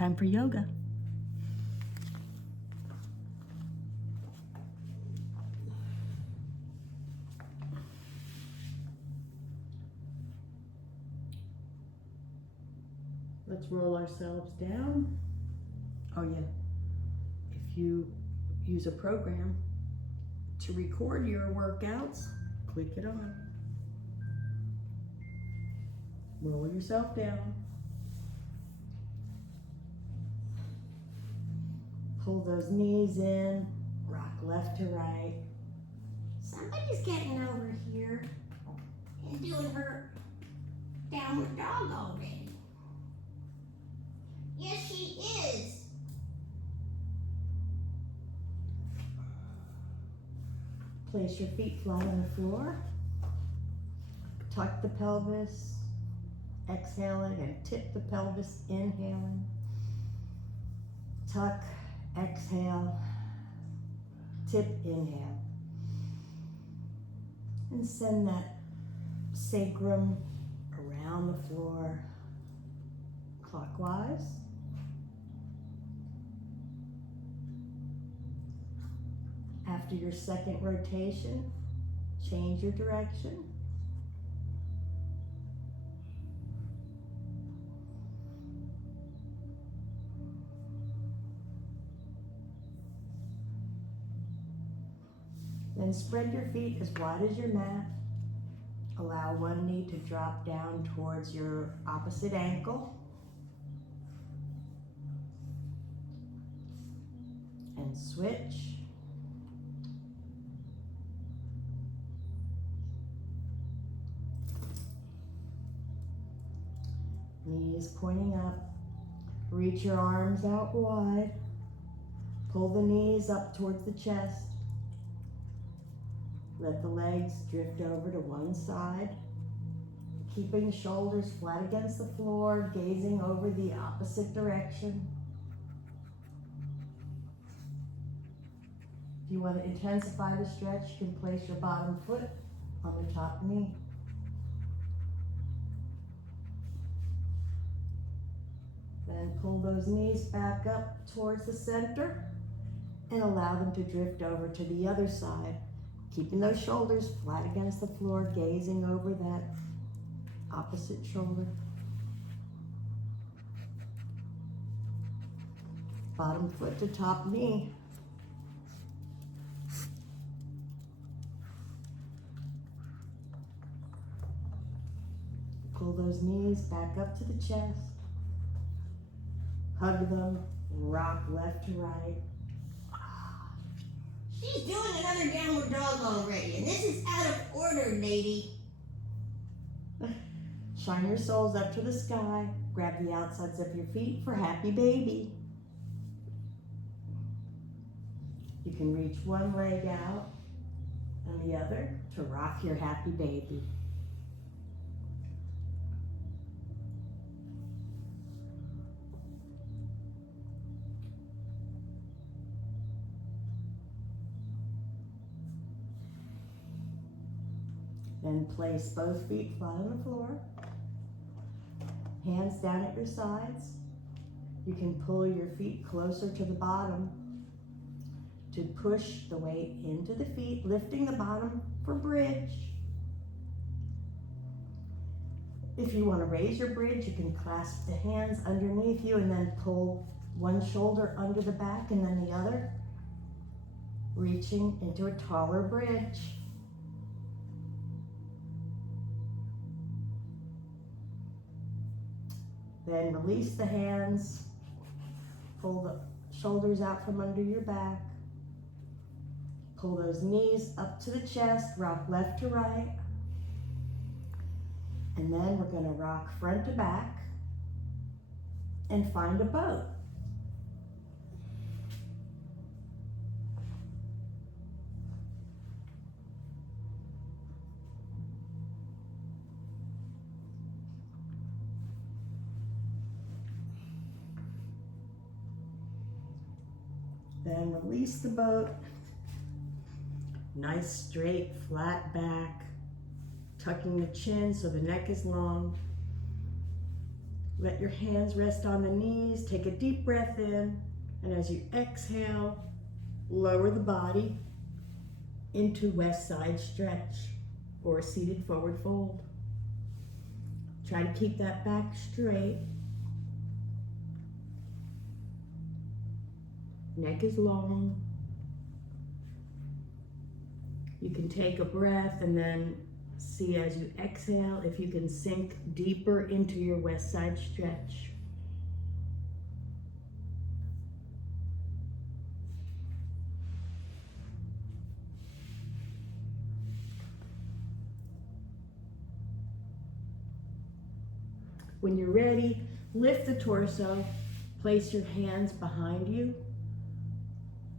Time for yoga. Let's roll ourselves down. Oh yeah, if you use a program to record your workouts, click it on. Roll yourself down. Pull those knees in, rock left to right. Somebody's getting over here and doing her downward dog already. Yes, she is. Place your feet flat on the floor. Tuck the pelvis, exhaling, and tip the pelvis, inhaling. Tuck, exhale, tip, inhale. And send that sacrum around the floor clockwise. After your second rotation, change your direction. Then spread your feet as wide as your mat. Allow one knee to drop down towards your opposite ankle. And switch. Knees pointing up. Reach your arms out wide. Pull the knees up towards the chest. Let the legs drift over to one side. Keeping the shoulders flat against the floor, gazing over the opposite direction. If you want to intensify the stretch, you can place your bottom foot on the top knee. Then pull those knees back up towards the center and allow them to drift over to the other side, keeping those shoulders flat against the floor, gazing over that opposite shoulder. Bottom foot to top knee. Pull those knees back up to the chest. Hug them, rock left to right. She's doing another downward dog already, and this is out of order, lady. Shine your soles up to the sky. Grab the outsides of your feet for happy baby. You can reach one leg out and the other to rock your happy baby. Then place both feet flat on the floor. Hands down at your sides. You can pull your feet closer to the bottom to push the weight into the feet, lifting the bottom for bridge. If you want to raise your bridge, you can clasp the hands underneath you and then pull one shoulder under the back and then the other, reaching into a taller bridge. Then release the hands, pull the shoulders out from under your back, pull those knees up to the chest, rock left to right, and then we're going to rock front to back and find a boat. Then release the boat. Nice straight flat back, tucking the chin so the neck is long. Let your hands rest on the knees. Take a deep breath in. And as you exhale, lower the body into west side stretch or seated forward fold. Try to keep that back straight. Neck is long. You can take a breath and then see as you exhale if you can sink deeper into your west side stretch. When you're ready, lift the torso, place your hands behind you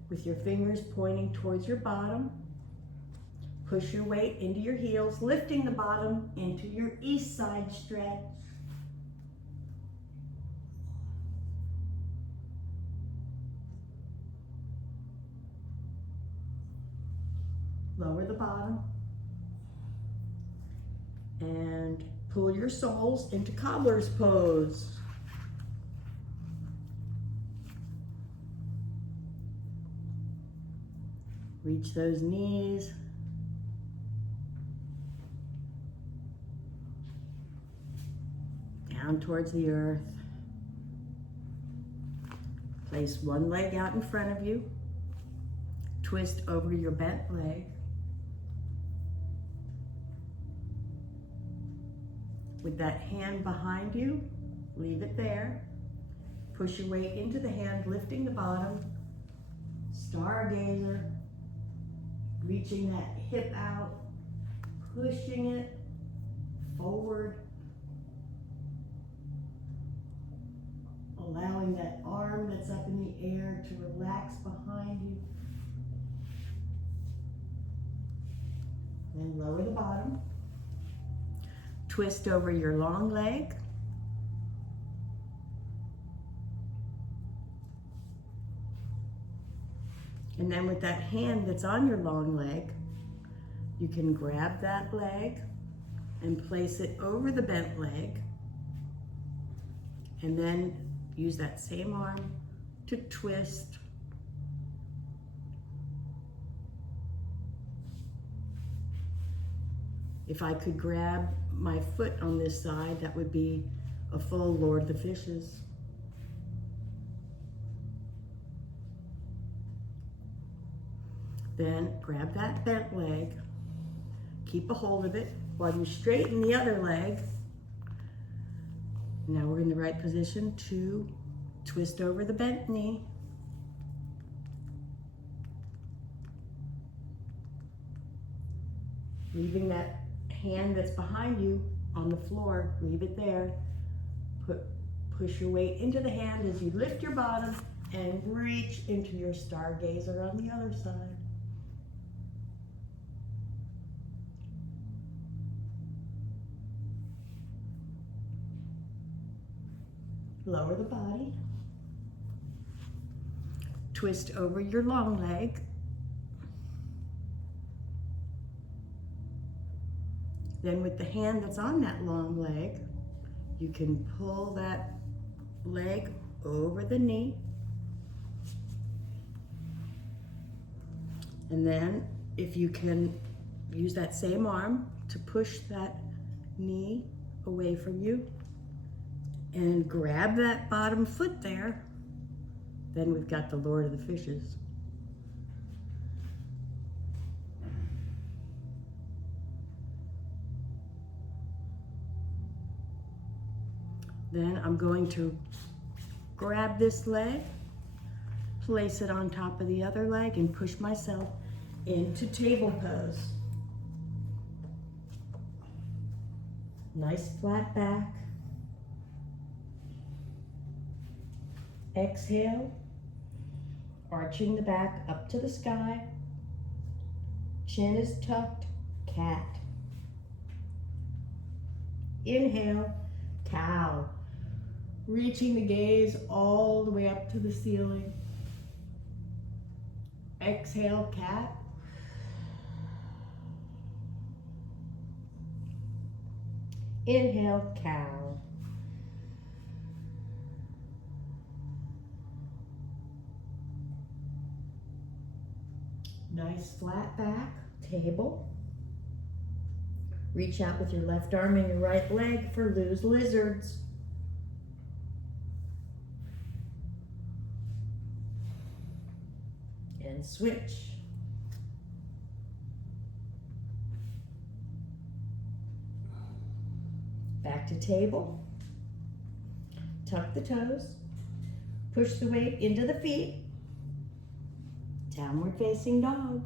with your fingers pointing towards your bottom. Push your weight into your heels, lifting the bottom into your east side stretch. Lower the bottom. And pull your soles into cobbler's pose. Reach those knees. Down towards the earth. Place one leg out in front of you. Twist over your bent leg. With that hand behind you, leave it there. Push your weight into the hand, lifting the bottom. Stargazer. Reaching that hip out, pushing it forward. Allowing that arm that's up in the air to relax behind you. Then lower the bottom. Twist over your long leg. And then with that hand that's on your long leg, you can grab that leg and place it over the bent leg. And then use that same arm to twist. If I could grab my foot on this side, that would be a full Lord of the Fishes. Then grab that bent leg, keep a hold of it while you straighten the other leg. Now we're in the right position to twist over the bent knee. Leaving that hand that's behind you on the floor, leave it there. Push your weight into the hand as you lift your bottom and reach into your stargazer on the other side. Lower the body. Twist over your long leg. Then with the hand that's on that long leg, you can pull that leg over the knee. And then if you can use that same arm to push that knee away from you and grab that bottom foot there, then we've got the Lord of the Fishes. Then I'm going to grab this leg, place it on top of the other leg, and push myself into table pose. Nice flat back. Exhale, arching the back up to the sky. Chin is tucked, cat. Inhale, cow. Reaching the gaze all the way up to the ceiling. Exhale, cat. Inhale, cow. Nice flat back, table. Reach out with your left arm and your right leg for loose lizards. And switch. Back to table. Tuck the toes. Push the weight into the feet. Downward facing dog.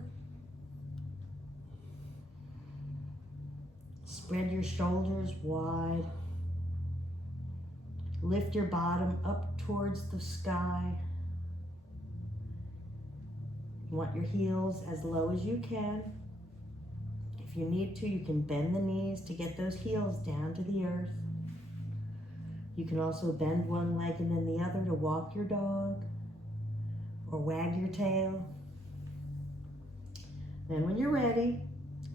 Spread your shoulders wide. Lift your bottom up towards the sky. You want your heels as low as you can. If you need to, you can bend the knees to get those heels down to the earth. You can also bend one leg and then the other to walk your dog or wag your tail. Then when you're ready,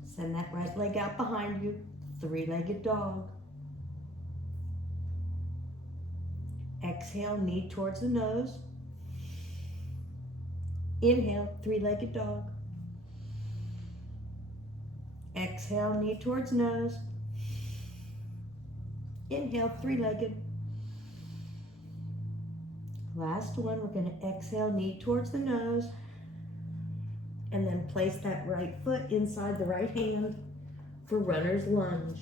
send that right leg out behind you, three-legged dog. Exhale, knee towards the nose. Inhale, three-legged dog. Exhale, knee towards nose. Inhale, three-legged. Last one, we're going to exhale, knee towards the nose. And then place that right foot inside the right hand for runner's lunge.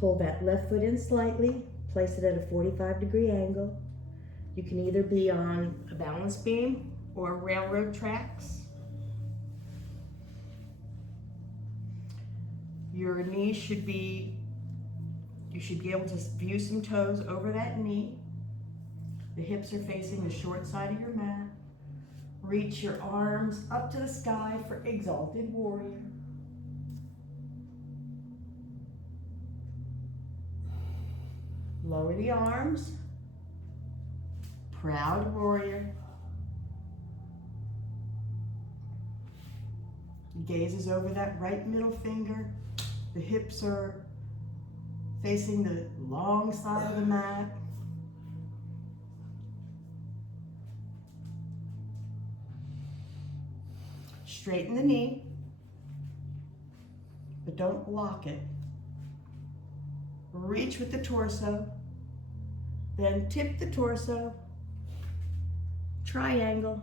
Pull that left foot in slightly, place it at a 45-degree angle. You can either be on a balance beam or railroad tracks. Your knee should be, you should be able to view some toes over that knee. The hips are facing the short side of your mat. Reach your arms up to the sky for Exalted Warrior. Lower the arms. Proud Warrior. Gaze is over that right middle finger. The hips are facing the long side of the mat. Straighten the knee, but don't block it. Reach with the torso, then tip the torso, triangle.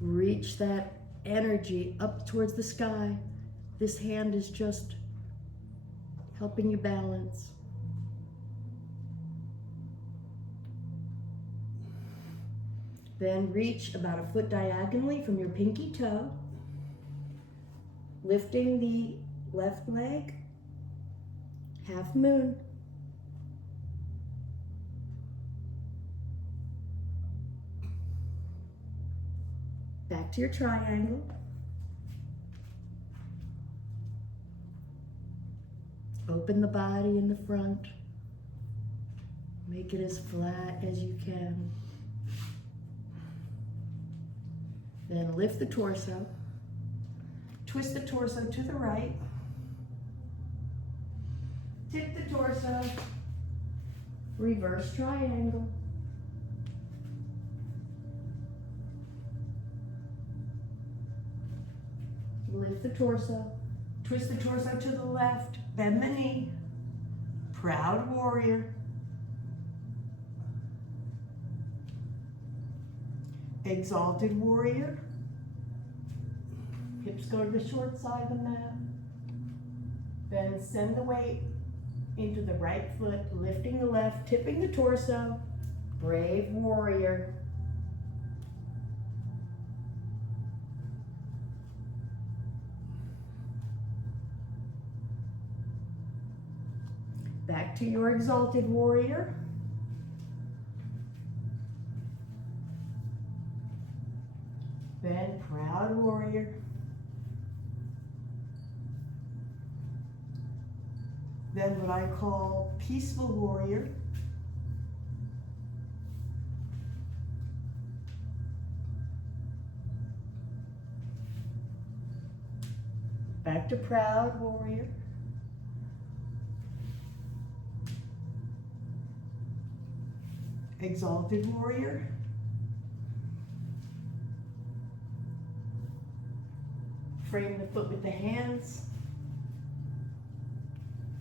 Reach that energy up towards the sky. This hand is just helping you balance. Then reach about a foot diagonally from your pinky toe, lifting the left leg, half moon. Back to your triangle. Open the body in the front. Make it as flat as you can. Then lift the torso. Twist the torso to the right. Tip the torso. Reverse triangle. Lift the torso. Twist the torso to the left. Bend the knee. Proud Warrior. Exalted Warrior. Hips go to the short side of the mat. Then send the weight into the right foot, lifting the left, tipping the torso. Brave Warrior. Back to your Exalted Warrior. Then Proud Warrior. Then what I call Peaceful Warrior. Back to Proud Warrior. Exalted Warrior. Frame the foot with the hands.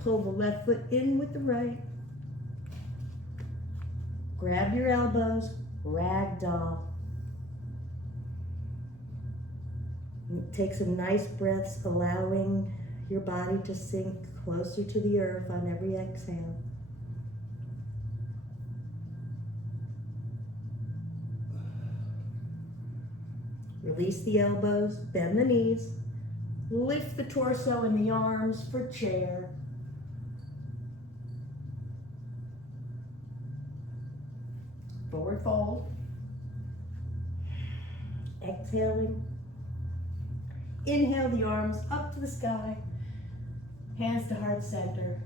Pull the left foot in with the right. Grab your elbows, ragdoll. Take some nice breaths, allowing your body to sink closer to the earth on every exhale. Release the elbows, bend the knees, lift the torso and the arms for chair. Forward fold. Exhaling. Inhale the arms up to the sky, hands to heart center.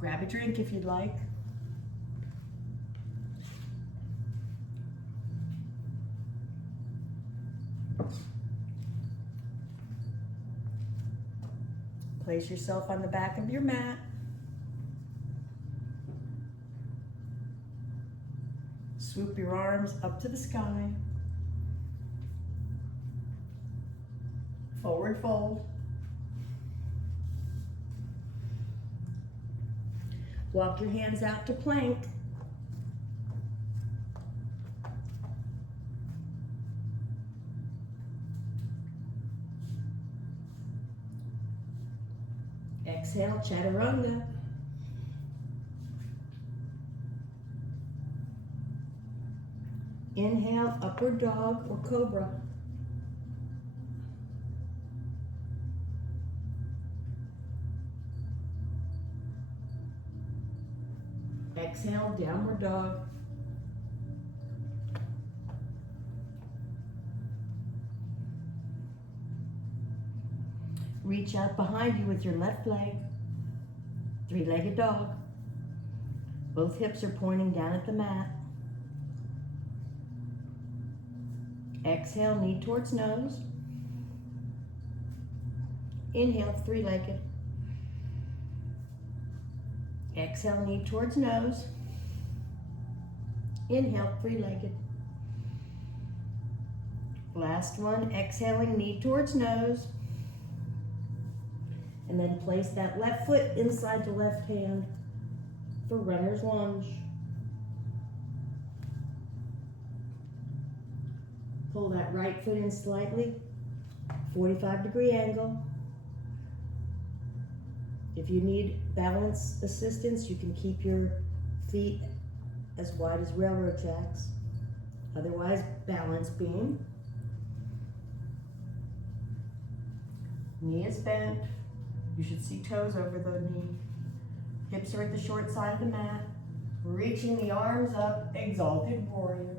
Grab a drink if you'd like. Place yourself on the back of your mat. Swoop your arms up to the sky. Forward fold. Walk your hands out to plank. Exhale, chaturanga. Inhale, upward dog or cobra. Exhale, downward dog. Reach out behind you with your left leg. Three-legged dog. Both hips are pointing down at the mat. Exhale, knee towards nose. Inhale, three-legged. Exhale, knee towards nose. Inhale, three-legged. Last one, exhaling, knee towards nose. And then place that left foot inside the left hand for runner's lunge. Pull that right foot in slightly, 45-degree angle. If you need balance assistance, you can keep your feet as wide as railroad tracks. Otherwise, balance beam. Knee is bent. You should see toes over the knee. Hips are at the short side of the mat. Reaching the arms up, exalted warrior.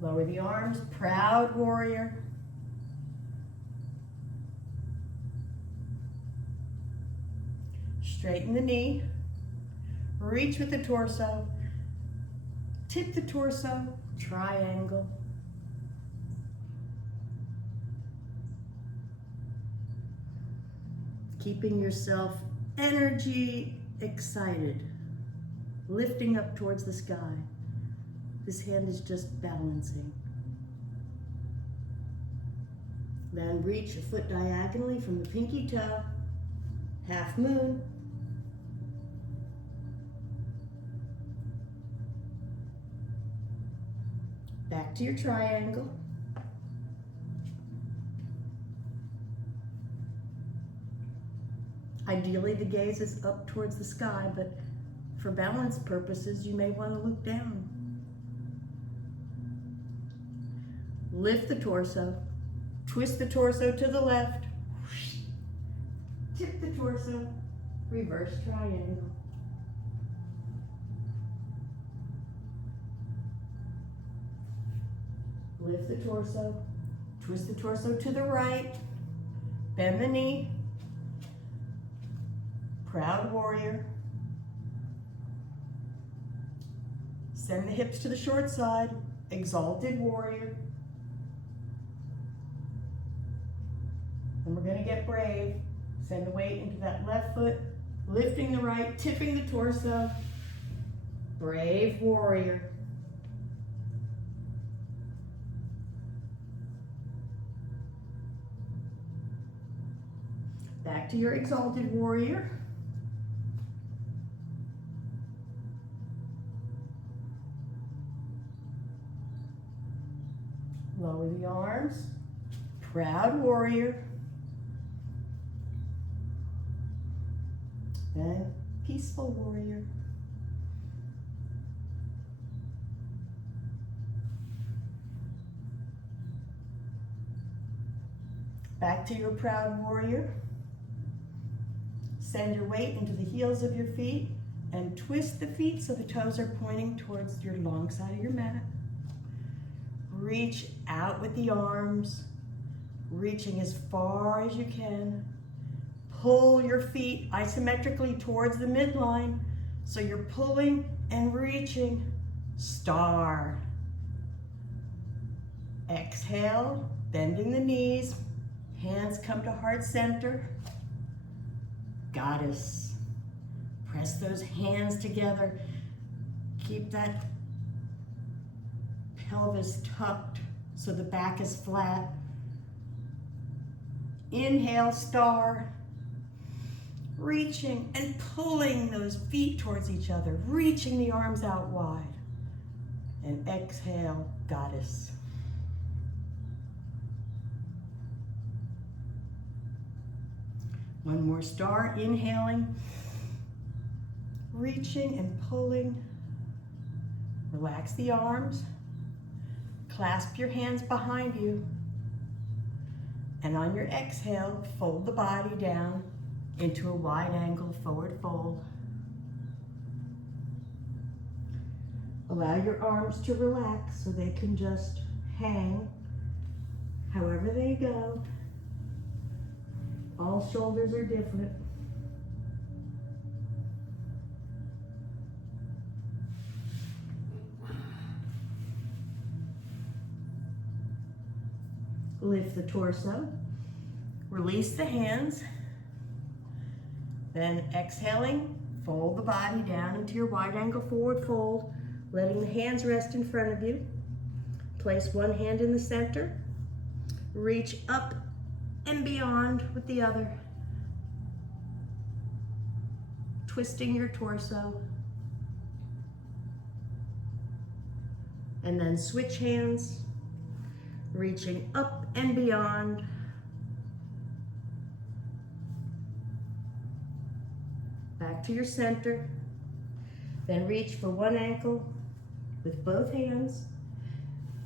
Lower the arms, proud warrior. Straighten the knee. Reach with the torso. Tip the torso, triangle. Keeping yourself energy excited, lifting up towards the sky. This hand is just balancing. Then reach a foot diagonally from the pinky toe, half moon. Back to your triangle. Ideally, the gaze is up towards the sky, but for balance purposes, you may want to look down. Lift the torso, twist the torso to the left, tip the torso, reverse triangle. Lift the torso, twist the torso to the right, bend the knee, proud warrior. Send the hips to the short side, exalted warrior. And we're gonna get brave. Send the weight into that left foot, Lifting the right, tipping the torso. Brave warrior. Back to your exalted warrior. Lower the arms. Proud warrior. Then peaceful warrior. Back to your proud warrior. Send your weight into the heels of your feet and twist the feet so the toes are pointing towards your long side of your mat. Reach out with the arms, reaching as far as you can. Pull your feet isometrically towards the midline so you're pulling and reaching. Star. Exhale, bending the knees, hands come to heart center. Goddess. Press those hands together. Keep that pelvis tucked so the back is flat. Inhale, star. Reaching and pulling those feet towards each other, reaching the arms out wide. And exhale, goddess. One more star, inhaling, reaching and pulling. Relax the arms. Clasp your hands behind you. And on your exhale, fold the body down into a wide angle forward fold. Allow your arms to relax so they can just hang however they go. All shoulders are different. Lift the torso. Release the hands. Then exhaling, fold the body down into your wide angle forward fold, letting the hands rest in front of you. Place one hand in the center. Reach up and beyond with the other. Twisting your torso. And then switch hands, reaching up and beyond. Back to your center. Then reach for one ankle with both hands.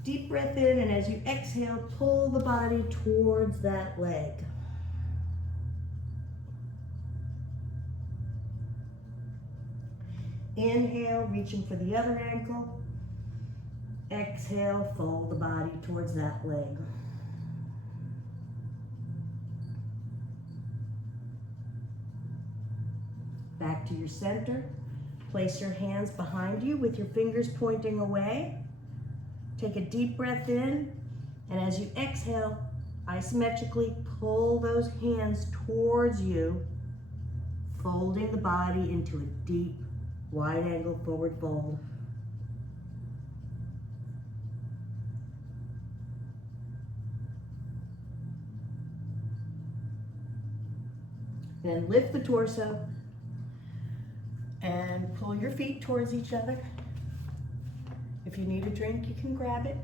Deep breath in, and as you exhale, pull the body towards that leg. Inhale, reaching for the other ankle. Exhale, fold the body towards that leg. Back to your center. Place your hands behind you with your fingers pointing away. Take a deep breath in, and as you exhale, isometrically pull those hands towards you, folding the body into a deep, wide angle forward fold. Then lift the torso and pull your feet towards each other. If you need a drink, you can grab it.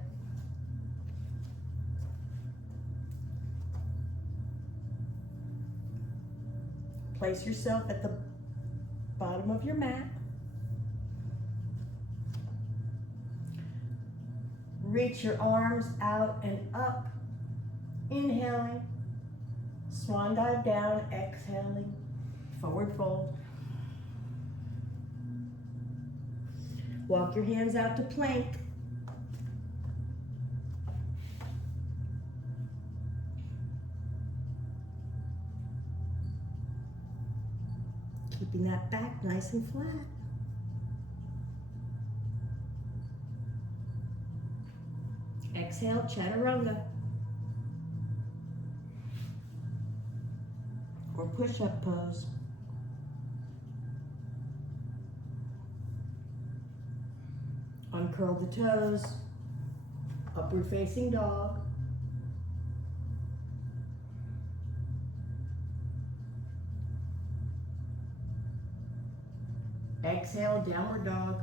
Place yourself at the bottom of your mat. Reach your arms out and up. Inhaling. Swan dive down, exhaling. Forward fold. Walk your hands out to plank. Keeping that back nice and flat. Exhale, chaturanga. Or push-up pose. Uncurl the toes. Upward facing dog. Exhale, downward dog.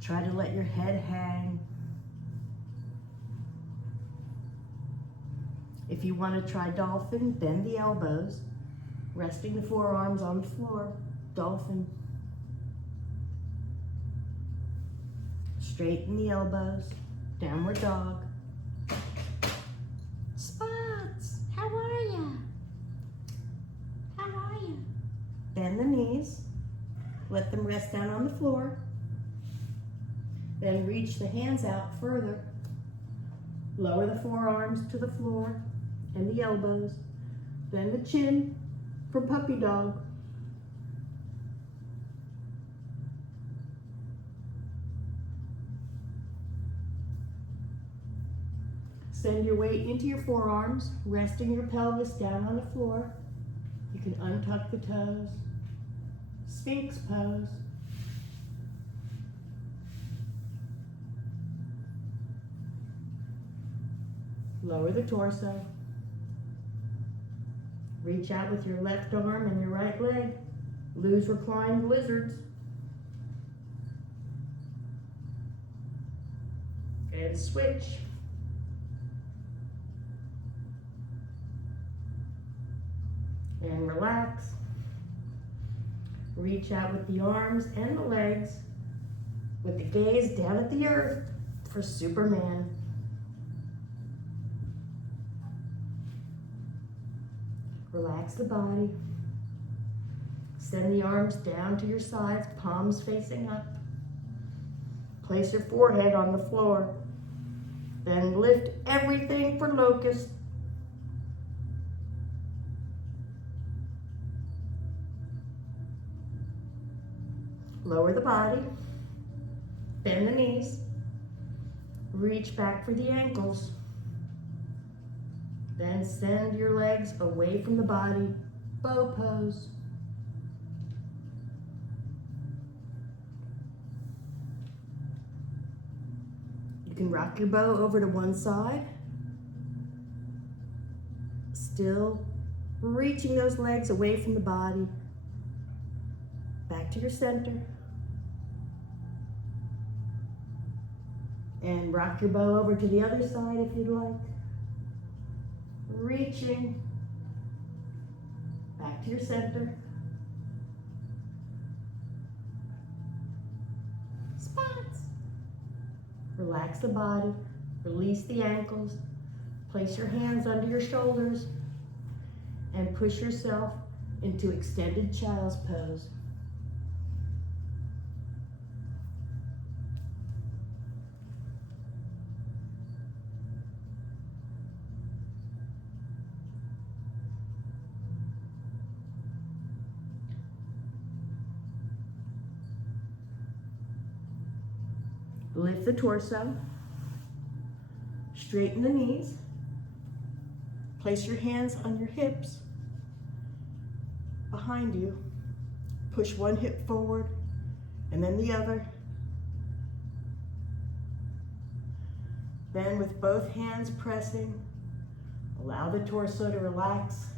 Try to let your head hang. If you want to try dolphin, bend the elbows, resting the forearms on the floor. Dolphin. Straighten the elbows. Downward dog. Spots, how are ya? How are ya? Bend the knees. Let them rest down on the floor. Then reach the hands out further. Lower the forearms to the floor and the elbows. Then the chin for puppy dog. Send your weight into your forearms, resting your pelvis down on the floor. You can untuck the toes. Sphinx pose. Lower the torso. Reach out with your left arm and your right leg. Lose reclined lizards. And switch. And relax. Reach out with the arms and the legs with the gaze down at the earth for Superman. Relax the body. Send the arms down to your sides, palms facing up. Place your forehead on the floor. Then lift everything for locust. Lower the body. Bend the knees. Reach back for the ankles. Then send your legs away from the body, bow pose. You can rock your bow over to one side, still reaching those legs away from the body, back to your center. And rock your bow over to the other side if you'd like. Reaching back to your center. Spots. Relax the body, release the ankles, place your hands under your shoulders, and push yourself into extended child's pose. Lift the torso, straighten the knees, place your hands on your hips behind you, push one hip forward and then the other. Then with both hands pressing, allow the torso to relax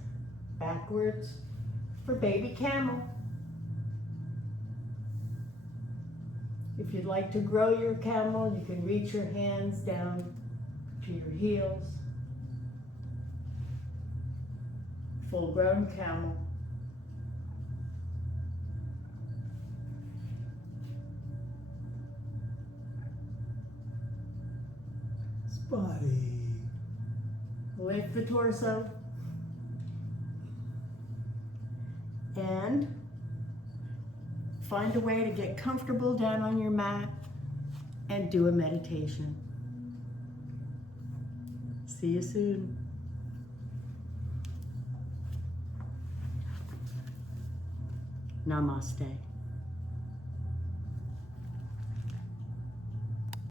backwards for baby camel. If you'd like to grow your camel, you can reach your hands down to your heels. Full-grown camel. Spotty. Lift the torso. And find a way to get comfortable down on your mat and do a meditation. See you soon. Namaste.